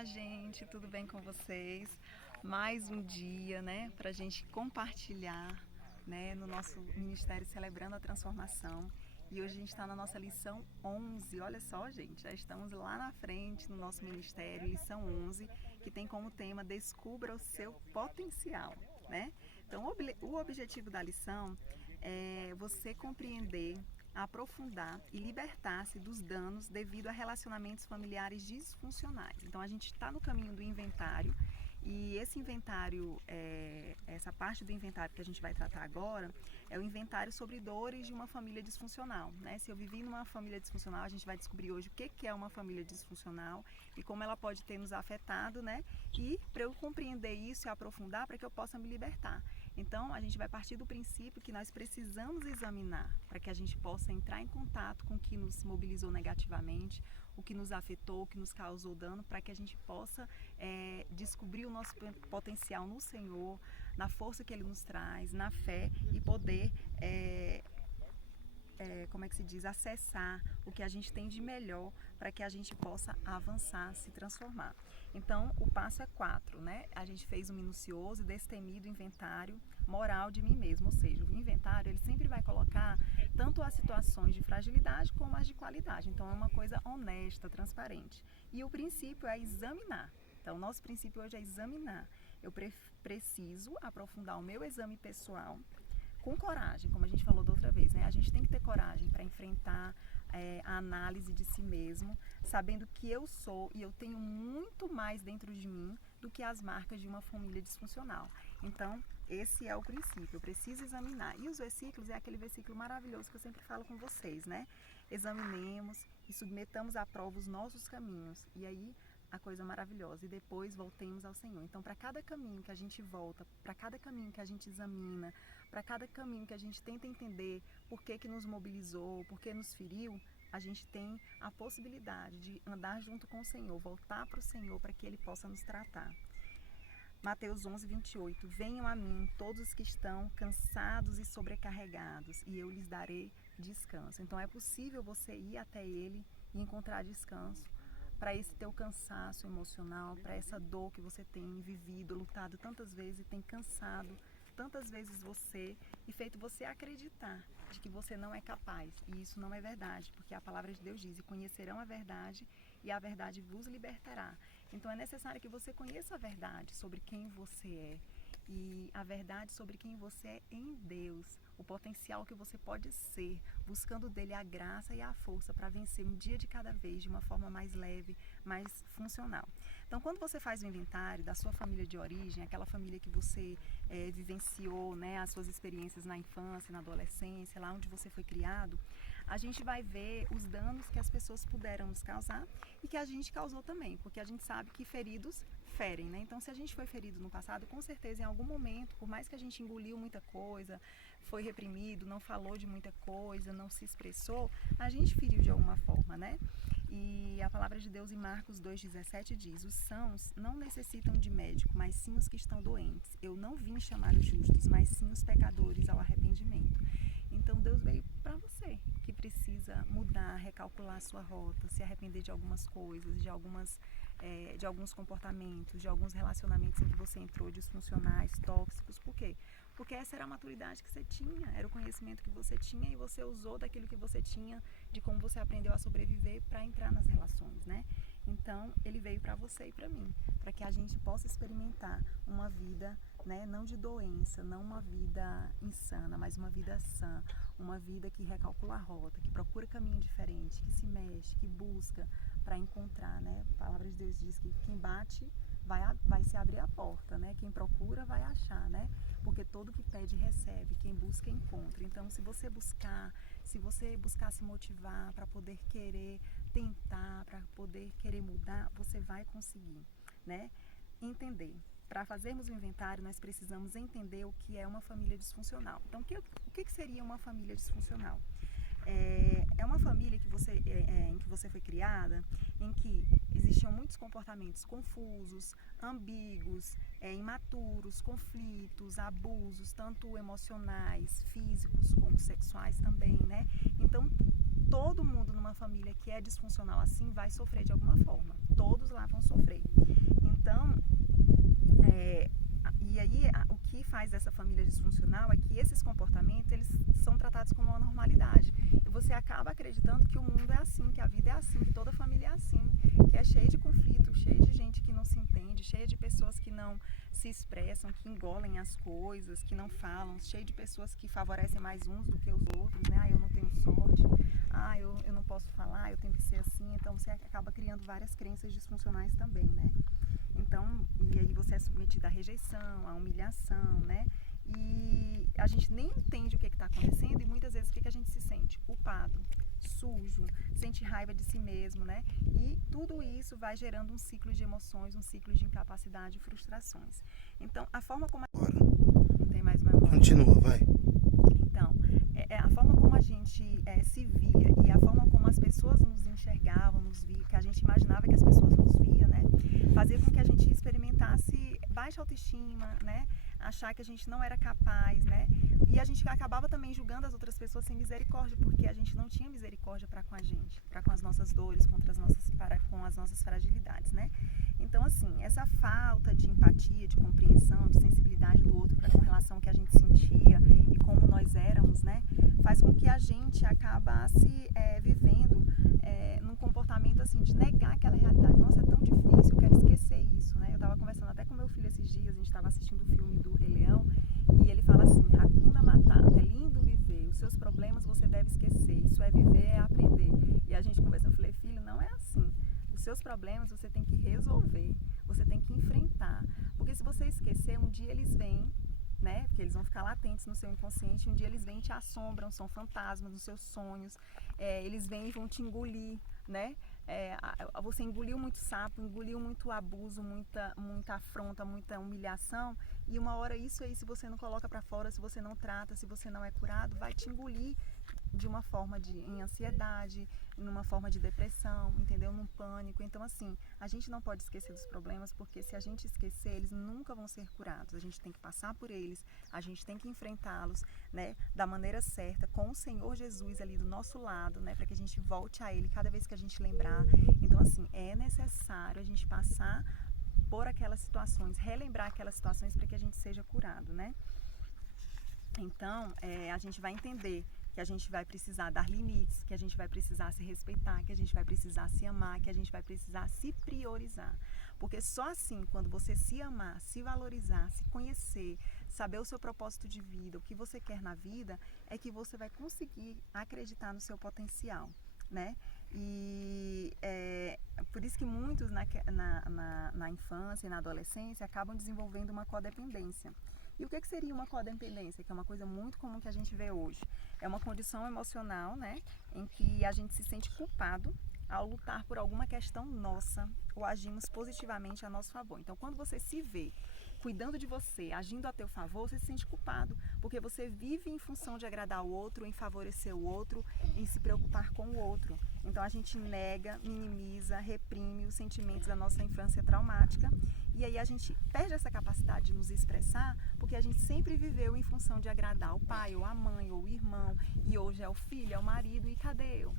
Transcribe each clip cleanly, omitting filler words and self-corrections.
Olá, gente, tudo bem com vocês? Mais um dia, né, para a gente compartilhar, né, no nosso Ministério Celebrando a Transformação. E hoje a gente está na nossa lição 11. Olha só, gente, já estamos lá na frente no nosso ministério, lição 11, que tem como tema Descubra o seu potencial, né? Então, o objetivo da lição é você compreender, aprofundar e libertar-se dos danos devido a relacionamentos familiares disfuncionais. Então a gente está no caminho do inventário e esse inventário, essa parte do inventário que a gente vai tratar agora, é o inventário sobre dores de uma família disfuncional, né? Se eu vivi numa família disfuncional, a gente vai descobrir hoje o que é uma família disfuncional e como ela pode ter nos afetado, né? E para eu compreender isso e aprofundar, para que eu possa me libertar. Então, a gente vai partir do princípio que nós precisamos examinar para que a gente possa entrar em contato com o que nos mobilizou negativamente, o que nos afetou, o que nos causou dano, para que a gente possa descobrir o nosso potencial no Senhor, na força que Ele nos traz, na fé e poder como é que se diz, acessar o que a gente tem de melhor para que a gente possa avançar, se transformar. Então, o passo é 4, né? A gente fez um minucioso e destemido inventário moral de mim mesmo, ou seja, o inventário ele sempre vai colocar tanto as situações de fragilidade como as de qualidade. Então, é uma coisa honesta, transparente. E o princípio é examinar. Então, nosso princípio hoje é examinar. Eu preciso aprofundar o meu exame pessoal com coragem, como a gente falou da outra vez, né? A gente tem que ter coragem para enfrentar a análise de si mesmo, sabendo que eu sou e eu tenho muito mais dentro de mim do que as marcas de uma família disfuncional. Então, esse é o princípio, eu preciso examinar. E os versículos é aquele versículo maravilhoso que eu sempre falo com vocês, né? Examinemos e submetamos à prova os nossos caminhos. E aí, a coisa maravilhosa, e depois voltemos ao Senhor. Então, para cada caminho que a gente volta, para cada caminho que a gente examina, para cada caminho que a gente tenta entender por que nos mobilizou, por que nos feriu, a gente tem a possibilidade de andar junto com o Senhor, voltar para o Senhor para que Ele possa nos tratar. Mateus 11, 28. Venham a mim todos os que estão cansados e sobrecarregados, e eu lhes darei descanso. Então, é possível você ir até Ele e encontrar descanso para esse teu cansaço emocional, para essa dor que você tem vivido, lutado tantas vezes e tem cansado tantas vezes você e feito você acreditar de que você não é capaz. E isso não é verdade, porque a palavra de Deus diz: e conhecerão a verdade e a verdade vos libertará. Então é necessário que você conheça a verdade sobre quem você é e a verdade sobre quem você é em Deus, o potencial que você pode ser, buscando dele a graça e a força para vencer um dia de cada vez de uma forma mais leve, mais funcional. Então, quando você faz o inventário da sua família de origem, aquela família que você vivenciou, né, as suas experiências na infância, na adolescência, lá onde você foi criado, a gente vai ver os danos que as pessoas puderam nos causar e que a gente causou também, porque a gente sabe que feridos ferem, né? Então, se a gente foi ferido no passado, com certeza em algum momento, por mais que a gente engoliu muita coisa, foi reprimido, não falou de muita coisa, não se expressou, a gente feriu de alguma forma, né? E a palavra de Deus em Marcos 2,17 diz: os sãos não necessitam de médico, mas sim os que estão doentes. Eu não vim chamar os justos, mas sim os pecadores ao arrependimento. Então Deus veio para você, que precisa mudar, recalcular a sua rota, se arrepender de algumas coisas, de alguns comportamentos, de alguns relacionamentos em que você entrou disfuncionais, tóxicos. Por quê? Porque essa era a maturidade que você tinha, era o conhecimento que você tinha e você usou daquilo que você tinha, de como você aprendeu a sobreviver para entrar nas relações, né? Então, ele veio para você e para mim, para que a gente possa experimentar uma vida, né, não de doença, não uma vida insana, mas uma vida sã, uma vida que recalcula a rota, que procura caminho diferente, que se mexe, que busca para encontrar, né? A palavra de Deus diz que quem bate vai se abrir a porta, né? Quem procura vai achar, né? Porque todo que pede recebe, quem busca encontra. Então, se você buscar se motivar para poder querer tentar, para poder querer mudar, você vai conseguir, né? Entender. Para fazermos o inventário, nós precisamos entender o que é uma família disfuncional. Então, o que seria uma família disfuncional? É uma família em que você foi criada, em que existiam muitos comportamentos confusos, ambíguos, imaturos, conflitos, abusos, tanto emocionais, físicos como sexuais também, né? Então, todo mundo numa família que é disfuncional assim vai sofrer de alguma forma. Todos lá vão sofrer. faz dessa família disfuncional é que esses comportamentos, eles são tratados como uma normalidade. E você acaba acreditando que o mundo é assim, que a vida é assim, que toda família é assim, que é cheia de conflito, cheia de gente que não se entende, cheia de pessoas que não se expressam, que engolem as coisas, que não falam, cheia de pessoas que favorecem mais uns do que os outros, né? Eu não tenho sorte, eu não posso falar, eu tenho que ser assim. Então você acaba criando várias crenças disfuncionais também, né? Então, e aí você é submetido à rejeição, à humilhação, né? E a gente nem entende o que está acontecendo e muitas vezes o que a gente se sente? Culpado, sujo, sente raiva de si mesmo, né? E tudo isso vai gerando um ciclo de emoções, um ciclo de incapacidade e frustrações. Então, a forma como... Não tem mais memória. Continua, vai. Então, a forma como a gente se via e a forma como as pessoas nos enxergavam, nos via, que a gente imaginava que as pessoas nos via, né? Fazia com que a gente experimentasse baixa autoestima, né? Achar que a gente não era capaz, né? E a gente acabava também julgando as outras pessoas sem misericórdia, porque a gente não tinha misericórdia para com a gente, para com as nossas dores, para com as nossas fragilidades, né? Então, assim, essa falta de empatia, de compreensão, de sensibilidade do outro para com relação que a gente sentia e como nós éramos, né? Faz com que a gente acabasse vivendo num comportamento assim de negar aquela realidade. Nossa, é tão difícil, eu quero esquecer isso, né? Eu estava conversando até com meu filho esses dias, a gente estava assistindo o filme do Rei Leão e ele fala assim: Hakuna Matata, é lindo viver, os seus problemas você deve esquecer, isso é viver, é aprender. E a gente conversando, eu falei: filho, não é assim. Os seus problemas você tem que resolver, você tem que enfrentar, porque se você esquecer, um dia eles vêm, né? Porque eles vão ficar latentes no seu inconsciente, um dia eles vêm e te assombram, são fantasmas nos seus sonhos, eles vêm e vão te engolir, né? Você engoliu muito sapo, engoliu muito abuso, muita afronta, muita humilhação, e uma hora isso aí, se você não coloca para fora, se você não trata, se você não é curado, vai te engolir de uma forma em ansiedade, numa forma de depressão, entendeu? Num pânico. Então, assim, a gente não pode esquecer dos problemas, porque se a gente esquecer, eles nunca vão ser curados. A gente tem que passar por eles, a gente tem que enfrentá-los, né, da maneira certa, com o Senhor Jesus ali do nosso lado, né, para que a gente volte a Ele cada vez que a gente lembrar. Então, assim, é necessário a gente passar por aquelas situações, relembrar aquelas situações para que a gente seja curado, né? Então, a gente vai entender que a gente vai precisar dar limites, que a gente vai precisar se respeitar, que a gente vai precisar se amar, que a gente vai precisar se priorizar. Porque só assim, quando você se amar, se valorizar, se conhecer, saber o seu propósito de vida, o que você quer na vida, é que você vai conseguir acreditar no seu potencial, né? E por isso que muitos na infância e na adolescência acabam desenvolvendo uma codependência. E o que seria uma codependência? Que é uma coisa muito comum que a gente vê hoje. É uma condição emocional, né, em que a gente se sente culpado ao lutar por alguma questão nossa ou agimos positivamente a nosso favor. Então, quando você se vê cuidando de você, agindo a teu favor, você se sente culpado, porque você vive em função de agradar o outro, em favorecer o outro, em se preocupar com o outro. Então a gente nega, minimiza, reprime os sentimentos da nossa infância traumática e aí a gente perde essa capacidade de nos expressar, porque a gente sempre viveu em função de agradar o pai, ou a mãe, ou o irmão, e hoje é o filho, é o marido, e cadê eu?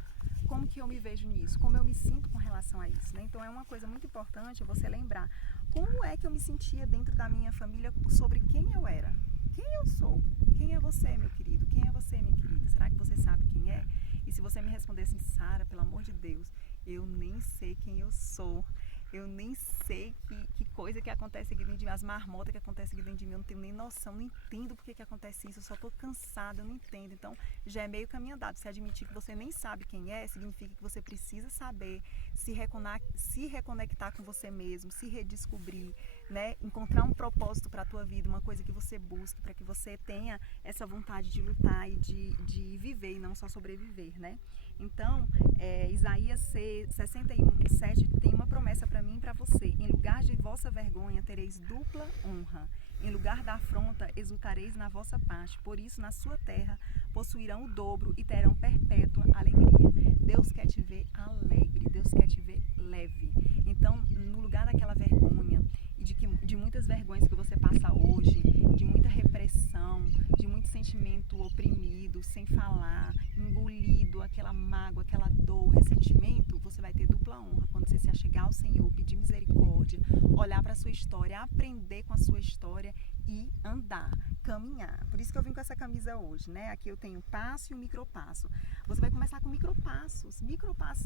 Como que eu me vejo nisso? Como eu me sinto com relação a isso, né? Então é uma coisa muito importante você lembrar como é que eu me sentia dentro da minha família sobre quem eu era, quem eu sou, quem é você, meu querido, quem é você, minha querida, será que você sabe quem é? E se você me responder assim: Sara, pelo amor de Deus, eu nem sei quem eu sou, eu nem sei que coisa que acontece aqui dentro de mim, as marmotas que acontecem aqui dentro de mim, eu não tenho nem noção, não entendo por que acontece isso, eu só estou cansada, eu não entendo. Então já é meio caminho andado. Se admitir que você nem sabe quem é, significa que você precisa saber se reconectar com você mesmo, se redescobrir, né? Encontrar um propósito para a tua vida, uma coisa que você busque, para que você tenha essa vontade de lutar e de viver e não só sobreviver, né? Então, Isaías 61:7 tem uma promessa para mim e para você: em lugar de vossa vergonha tereis dupla honra, em lugar da afronta exultareis na vossa parte, por isso na sua terra possuirão o dobro e terão perpétua alegria. Deus quer te ver alegre, Deus quer te ver leve. Então, no lugar daquela vergonha e de muitas vergonhas que você passa hoje, de muita repressão, de muito sentimento oprimido, sem falar, engolido, aquela mágoa, aquela dor, ressentimento, você vai ter dupla honra quando você se achegar ao Senhor, pedir misericórdia, olhar para a sua história, aprender com a sua história e andar, caminhar. Por isso que eu vim com essa camisa hoje, né? Aqui eu tenho um passo e um micropasso. Você vai começar com micropassos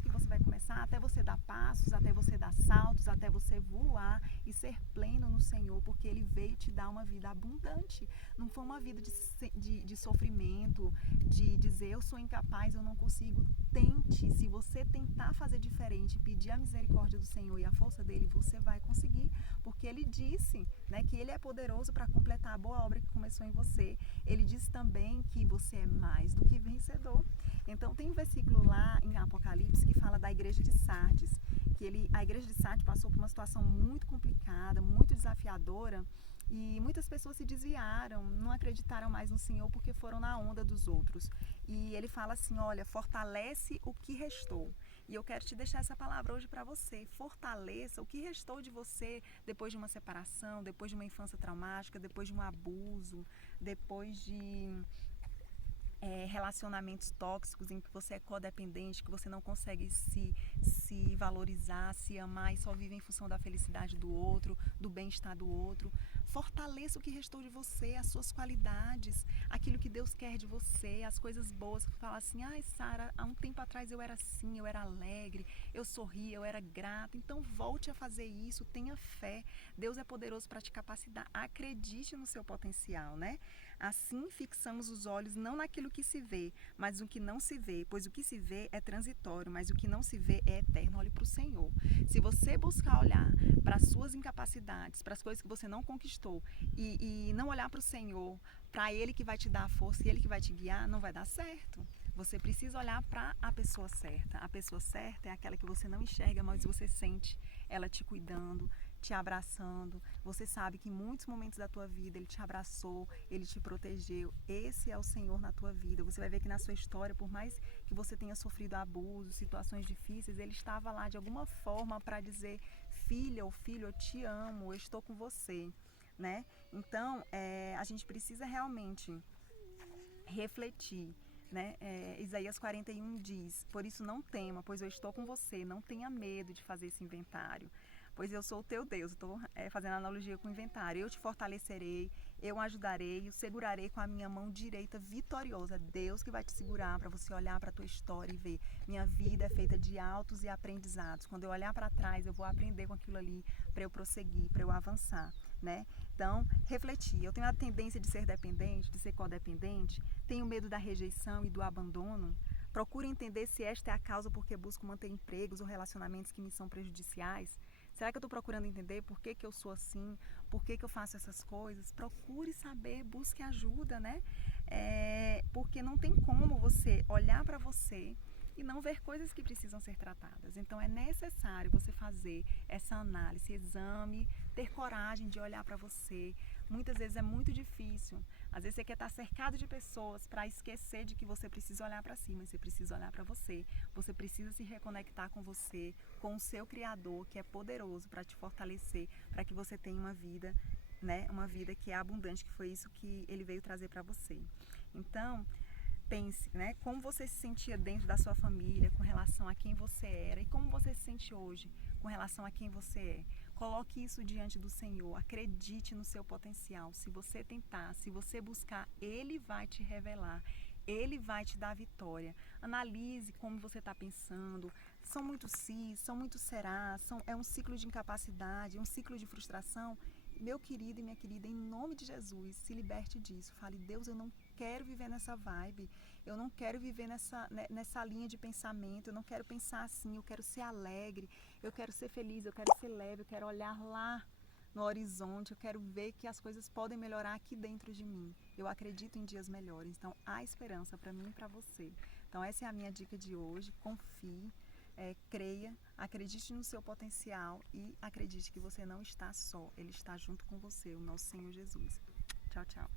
que você vai começar até você dar passos, até você dar saltos, até você voar e ser pleno no Senhor, porque Ele veio te dar uma vida abundante. Não foi uma vida de sofrimento, de dizer eu sou incapaz, eu não consigo. Tente, se você tentar fazer diferente, pedir a misericórdia do Senhor e a força dele, você vai conseguir, porque Ele disse, né, que Ele é poderoso para completar a boa obra que começou em você. Ele disse também que você é mais do que vencedor. Então tem um versículo lá em Apocalipse que fala da igreja de Sardes, que a igreja de Sardes passou por uma situação muito complicada, muito desafiadora, e muitas pessoas se desviaram, não acreditaram mais no Senhor porque foram na onda dos outros. E ele fala assim, olha, fortalece o que restou. E eu quero te deixar essa palavra hoje para você. Fortaleça o que restou de você depois de uma separação, depois de uma infância traumática, depois de um abuso, depois de relacionamentos tóxicos em que você é codependente, que você não consegue se valorizar, se amar e só vive em função da felicidade do outro, do bem-estar do outro. Fortaleça o que restou de você, as suas qualidades, aquilo que Deus quer de você, as coisas boas. Fala assim, ai Sara, há um tempo atrás eu era assim, eu era alegre, eu sorria, eu era grata. Então volte a fazer isso, tenha fé. Deus é poderoso para te capacitar. Acredite no seu potencial, né? Assim fixamos os olhos não naquilo que se vê, mas no que não se vê, pois o que se vê é transitório, mas o que não se vê é eterno. Olhe para o Senhor. Se você buscar olhar para as suas incapacidades, para as coisas que você não conquistou e não olhar para o Senhor, para Ele que vai te dar a força e Ele que vai te guiar, não vai dar certo. Você precisa olhar para a pessoa certa. A pessoa certa é aquela que você não enxerga, mas você sente ela te cuidando, te abraçando. Você sabe que em muitos momentos da tua vida Ele te abraçou, Ele te protegeu. Esse é o Senhor na tua vida. Você vai ver que na sua história, por mais que você tenha sofrido abuso, situações difíceis, Ele estava lá de alguma forma para dizer, filha ou filho, eu te amo, eu estou com você, né? Então, a gente precisa realmente refletir, né? Isaías 41 diz, por isso não tema, pois eu estou com você, não tenha medo de fazer esse inventário, pois eu sou o teu Deus. Estou fazendo analogia com o inventário. Eu te fortalecerei, eu ajudarei, o segurarei com a minha mão direita vitoriosa. Deus que vai te segurar para você olhar para a tua história e ver, minha vida é feita de altos e aprendizados. Quando eu olhar para trás, eu vou aprender com aquilo ali para eu prosseguir, para eu avançar, né? Então, refletir. Eu tenho a tendência de ser dependente, de ser codependente, tenho medo da rejeição e do abandono. Procuro entender se esta é a causa porque busco manter empregos ou relacionamentos que me são prejudiciais. Será que eu estou procurando entender por que eu sou assim? Por que eu faço essas coisas? Procure saber, busque ajuda, né? Porque não tem como você olhar para você e não ver coisas que precisam ser tratadas. Então é necessário você fazer essa análise, exame, ter coragem de olhar para você. Muitas vezes é muito difícil. Às vezes você quer estar cercado de pessoas para esquecer de que você precisa olhar para si, mas você precisa olhar para você. Você precisa se reconectar com você, com o seu Criador, que é poderoso para te fortalecer, para que você tenha uma vida, né? Uma vida que é abundante, que foi isso que Ele veio trazer para você. Então, pense, né, como você se sentia dentro da sua família com relação a quem você era e como você se sente hoje com relação a quem você é. Coloque isso diante do Senhor, acredite no seu potencial. Se você tentar, se você buscar, Ele vai te revelar, Ele vai te dar vitória. Analise como você está pensando. São muitos sis, são muitos serás, é um ciclo de incapacidade, um ciclo de frustração. Meu querido e minha querida, em nome de Jesus, se liberte disso. Fale, Deus, eu não quero viver nessa vibe, eu não quero viver nessa linha de pensamento, eu não quero pensar assim, eu quero ser alegre, eu quero ser feliz, eu quero ser leve, eu quero olhar lá no horizonte, eu quero ver que as coisas podem melhorar aqui dentro de mim. Eu acredito em dias melhores, então há esperança para mim e para você. Então essa é a minha dica de hoje, confie. Creia, acredite no seu potencial e acredite que você não está só, Ele está junto com você, o nosso Senhor Jesus. Tchau, tchau.